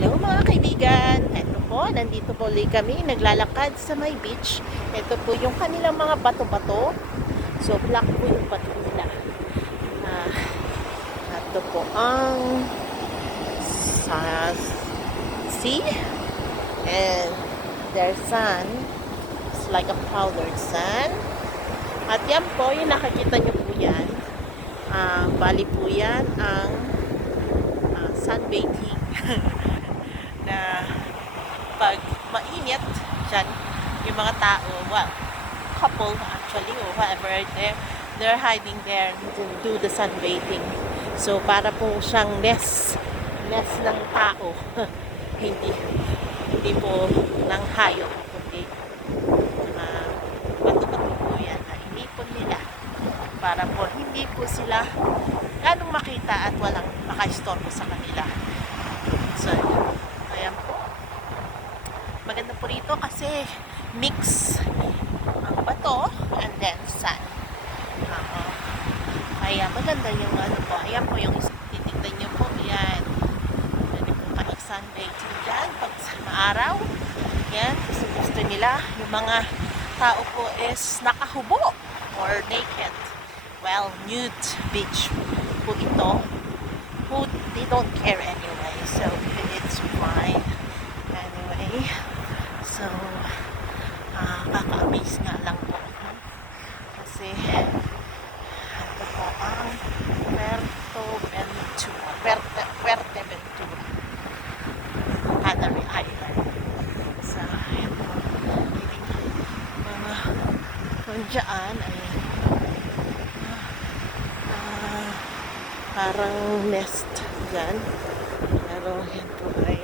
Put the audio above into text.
Hello mga kaibigan! Ito po, nandito po ulit kami naglalakad sa may beach. Ito po yung kanilang mga bato-bato. So black po yung bato nila. Ah, ito po ang sa sea and their sand is like a powdered sand. At yan po, yung nakikita nyo po yan. Bali po yan ang sunbathing. Na pag mainit dyan, yung mga tao, well, couple actually, or whatever, they're hiding there to do the sunbathing. So, para po siyang nest ng tao. hindi po ng hayop, kundi bato-bato po yan na inipon nila para po hindi po sila ganong makita at walang makaistorbo sa kanila. So, ayan po. Maganda po rito kasi mix ang bato and then sand. Kaya maganda yung ano po. Ayan po yung titignan nyo po. Ayan. Pwede po kayo sunbathing dyan pag sa maaraw. Ayan. Gusto nila. Yung mga tao po is nakahubo or naked. Well, nude beach po ito. They don't care anyway. So, it's fine. Anyway, so kaka-amaze nga lang po kasi ito po ang Fuerteventura Canary Island. So ayan po mga kung dyan ay parang nest dyan, pero yan po ay